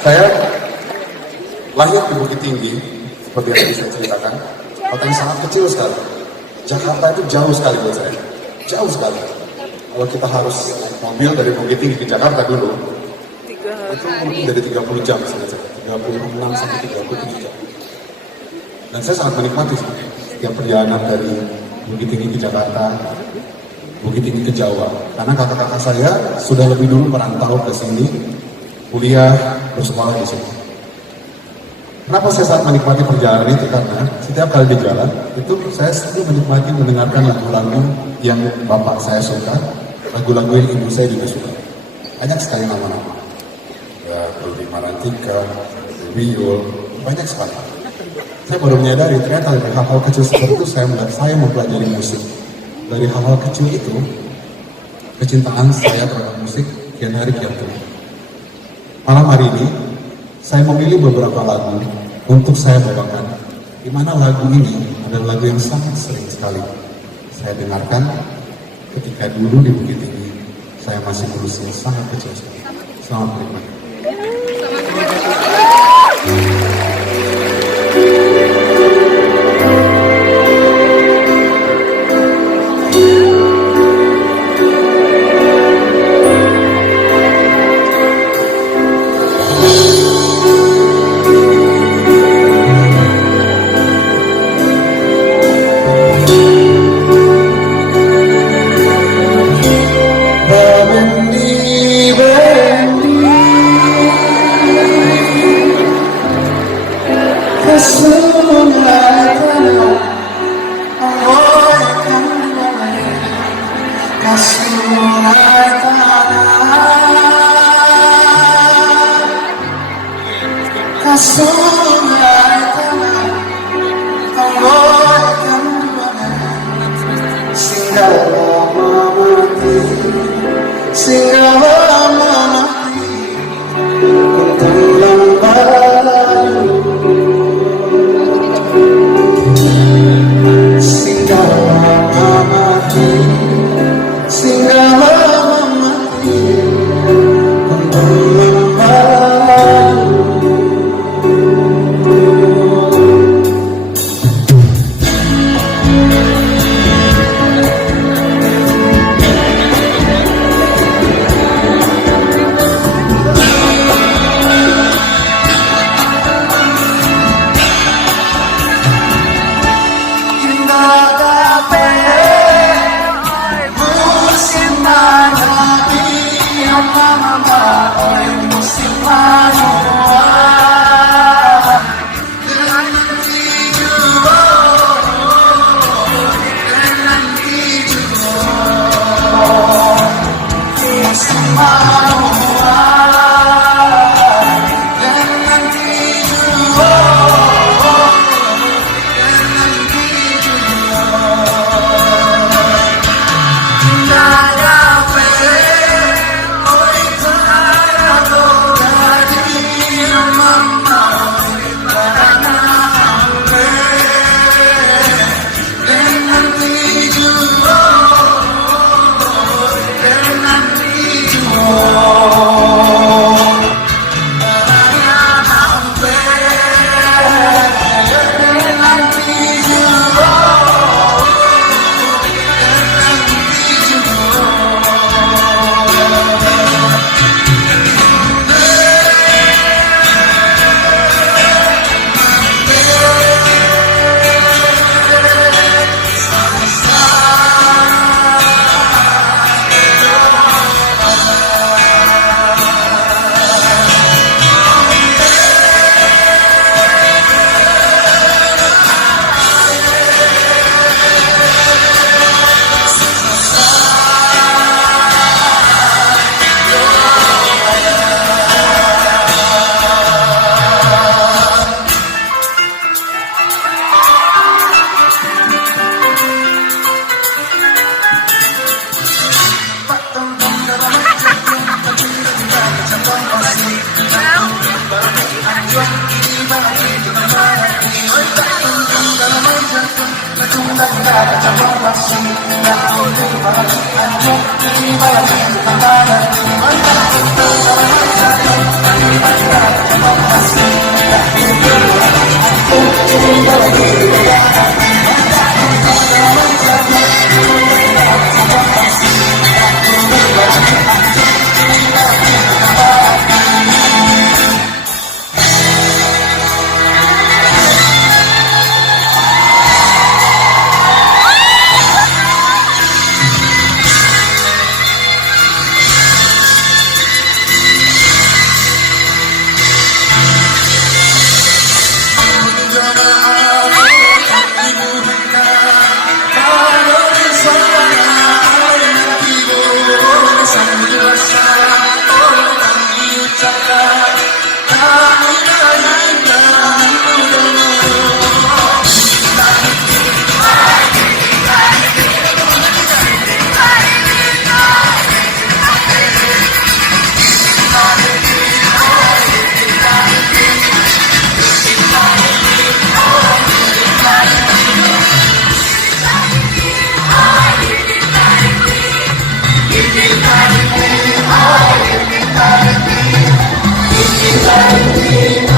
Saya lahir di Bukit Tinggi, seperti yang tadi saya ceritakan, kota yang sangat kecil sekali. Jakarta itu jauh sekali buat saya, jauh sekali. Kalau kita harus naik mobil dari Bukit Tinggi ke Jakarta dulu, itu mungkin dari 30 jam saja, 36 sampai 37 jam. Dan saya sangat menikmati setiap perjalanan dari Bukit Tinggi ke Jakarta, Bukit Tinggi ke Jawa. Karena kakak-kakak saya sudah lebih dulu merantau ke sini, kuliah, bersekolah di sini. Kenapa saya sangat menikmati perjalanan itu? Karena setiap kali di jalan, itu saya selalu menikmati mendengarkan lagu-lagu yang bapak saya suka, lagu-lagu yang ibu saya juga suka. Banyak sekali nama-nama. Ya, Rudy Marantika, Wiul, banyak sekali. Saya baru menyadari ternyata dari hal-hal kecil seperti itu saya mempelajari musik. Dari hal-hal kecil itu, kecintaan saya terhadap musik kian hari kian tumbuh. Malam hari ini, saya memilih beberapa lagu untuk saya bawakan, di mana lagu ini adalah lagu yang sangat sering sekali saya dengarkan ketika dulu di Bukit Tinggi, saya masih berusia sangat kecil sekali. Selamat menikmati. Terima kasih. Kita